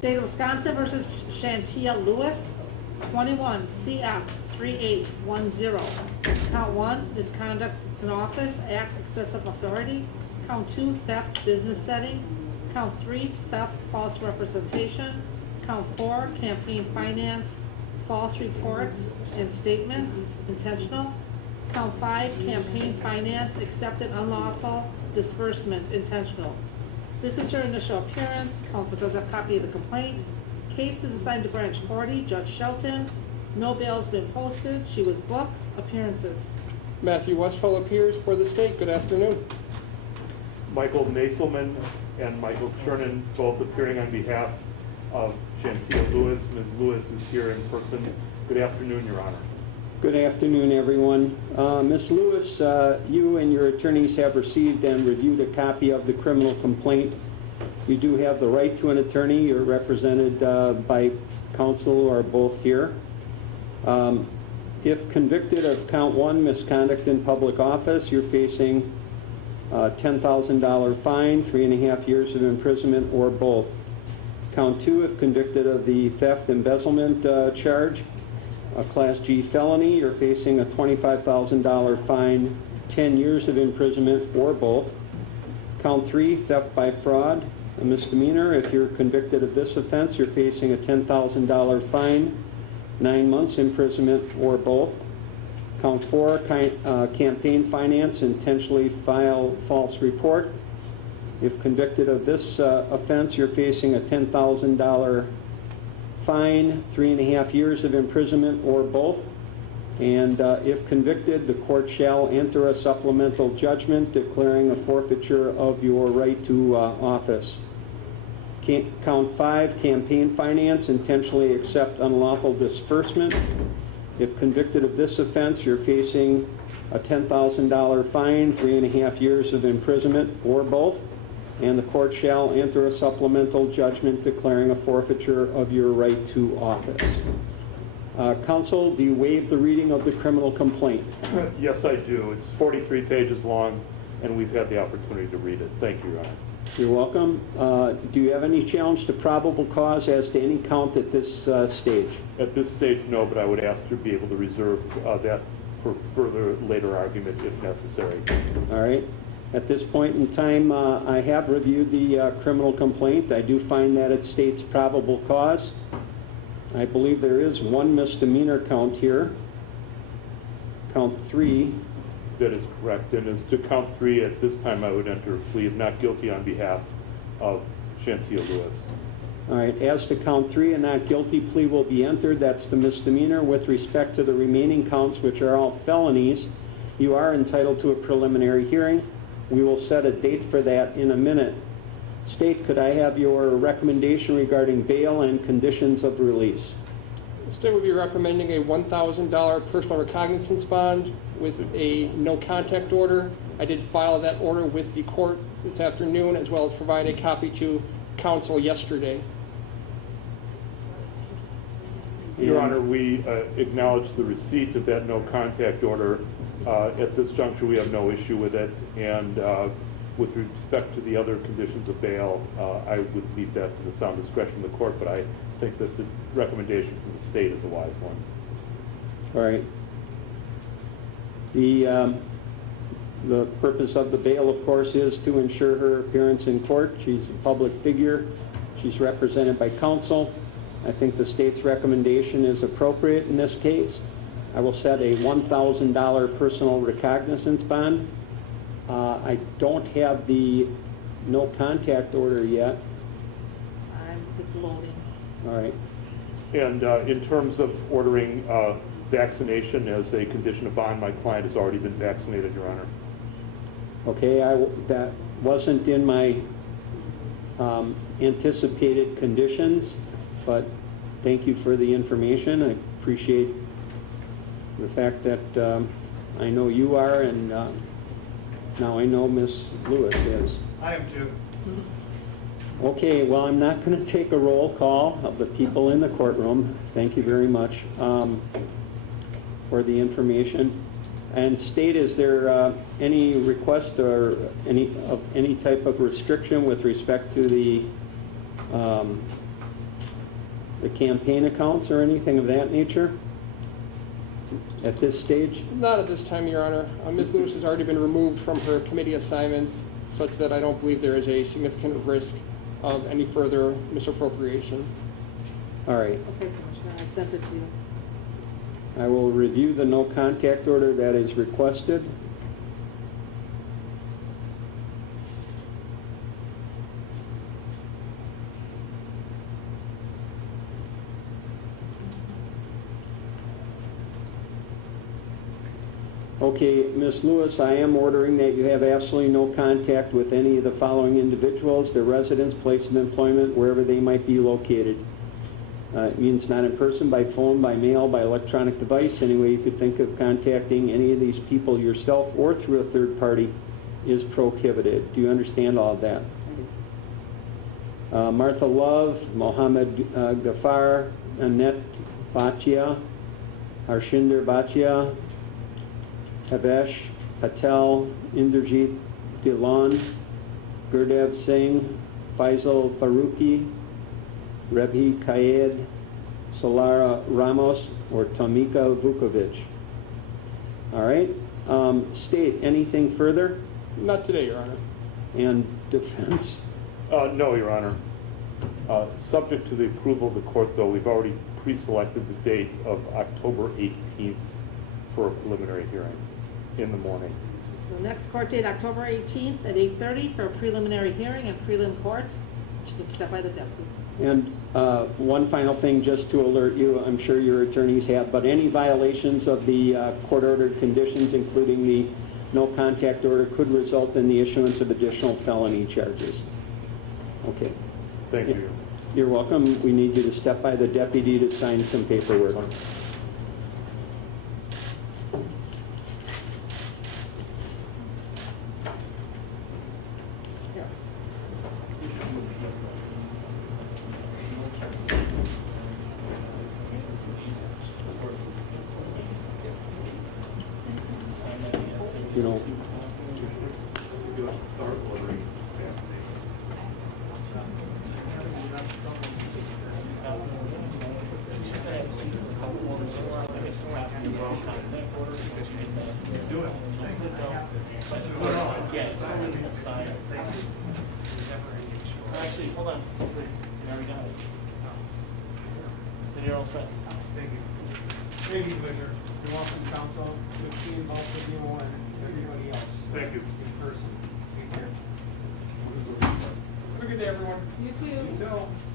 State of Wisconsin versus Shantia Lewis, 21 CF 3810. Count 1, misconduct in office, act excessive authority. Count 2, theft, business setting. Count 3, theft, false representation. Count 4, campaign finance, false reports and statements, intentional. Count 5, campaign finance, accepted unlawful disbursement, intentional. This is her initial appearance. Counsel does have a copy of the complaint. Case is assigned to Branch 40, Judge Shelton. No bail has been posted. She was booked. Appearances. Matthew Westphal appears for the state. Good afternoon. Michael Naselman and Michael Chernin, both appearing on behalf of Shantia Lewis. Ms. Lewis is here in person. Good afternoon, Your Honor. Good afternoon, everyone. Ms. Lewis, you and your attorneys have received and reviewed a copy of the criminal complaint. You do have the right to an attorney. You're represented by counsel or both here. If convicted of count 1, misconduct in public office, you're facing a $10,000 fine, 3.5 years of imprisonment, or both. Count 2, if convicted of the theft embezzlement charge, a Class G felony, you're facing a $25,000 fine, 10 years of imprisonment, or both. Count 3, theft by fraud, a misdemeanor. If you're convicted of this offense, you're facing a $10,000 fine, 9 months imprisonment, or both. Count 4, campaign finance, intentionally file false report. If convicted of this offense, you're facing a $10,000 fine, 3.5 years of imprisonment, or both. And if convicted, the court shall enter a supplemental judgment declaring a forfeiture of your right to office. Count 5, campaign finance, intentionally accept unlawful disbursement. If convicted of this offense, you're facing a $10,000 fine, 3.5 years of imprisonment, or both. And the court shall enter a supplemental judgment declaring a forfeiture of your right to office. Counsel, do you waive the reading of the criminal complaint? Yes, I do. It's 43 pages long, and we've had the opportunity to read it. Thank you, Your Honor. You're welcome. Do you have any challenge to probable cause as to any count at this stage? At this stage, no, but I would ask to be able to reserve that for further later argument if necessary. All right. At this point in time, I have reviewed the criminal complaint. I do find that it states probable cause. I believe there is one misdemeanor count here, count 3. That is correct. And as to count 3, at this time I would enter a plea of not guilty on behalf of Shantia Lewis. All right. As to count 3, a not guilty plea will be entered. That's the misdemeanor. With respect to the remaining counts, which are all felonies, you are entitled to a preliminary hearing. We will set a date for that in a minute. State, could I have your recommendation regarding bail and conditions of release? The state would be recommending a $1,000 personal recognizance bond with a no contact order. I did file that order with the court this afternoon, as well as provide a copy to counsel yesterday. Your Honor, we acknowledge the receipt of that no contact order. At this juncture, we have no issue with it, and with respect to the other conditions of bail, I would leave that to the sound discretion of the court, but I think that the recommendation from the state is a wise one. All right. The purpose of the bail, of course, is to ensure her appearance in court. She's a public figure. She's represented by counsel. I think the state's recommendation is appropriate in this case. I will set a $1,000 personal recognizance bond. I don't have the no contact order yet. It's loading. All right. And in terms of ordering vaccination as a condition of bond, my client has already been vaccinated, Your Honor. Okay, that wasn't in my anticipated conditions, but thank you for the information. I appreciate the fact that I know you are, and now I know Ms. Lewis is. I am too. Okay, well, I'm not going to take a roll call of the people in the courtroom. Thank you very much for the information. And state, is there any request or any type of restriction with respect to the the campaign accounts or anything of that nature at this stage? Not at this time, Your Honor. Ms. Lewis has already been removed from her committee assignments, such that I don't believe there is a significant risk of any further misappropriation. All right. Okay, Commissioner, I sent it to you. I will review the no contact order that is requested. Okay, Ms. Lewis, I am ordering that you have absolutely no contact with any of the following individuals, their residence, place of employment, wherever they might be located. It means not in person, by phone, by mail, by electronic device. Any way you could think of contacting any of these people yourself or through a third party is prohibited. Do you understand all of that? Martha Love, Mohammed Ghaffar, Annette Bhatia, Harshinder Bhatia, Havesh Patel, Inderjeet Dhillon, Gurdev Singh, Faisal Faruqi, Rebhi Kayed, Solara Ramos, or Tomika Vukovic. All right. State, anything further? Not today, Your Honor. And defense? No, Your Honor. Subject to the approval of the court, though, we've already pre-selected the date of October 18th for a preliminary hearing in the morning. So next court date, October 18th at 8:30 for a preliminary hearing in prelim court. She can step by the deputy. And one final thing, just to alert you, I'm sure your attorneys have, but any violations of the court-ordered conditions, including the no contact order, could result in the issuance of additional felony charges. Okay. Thank you. You're welcome. We need you to step by the deputy to sign some paperwork. Here. You know, Actually, hold on. You already got it. Then you're all set. Thank you. Thank you, Commissioner. You're welcome, council, good seeing both of you and everybody else. Thank you. In person. Take care. Have a good day, everyone. You too. You too.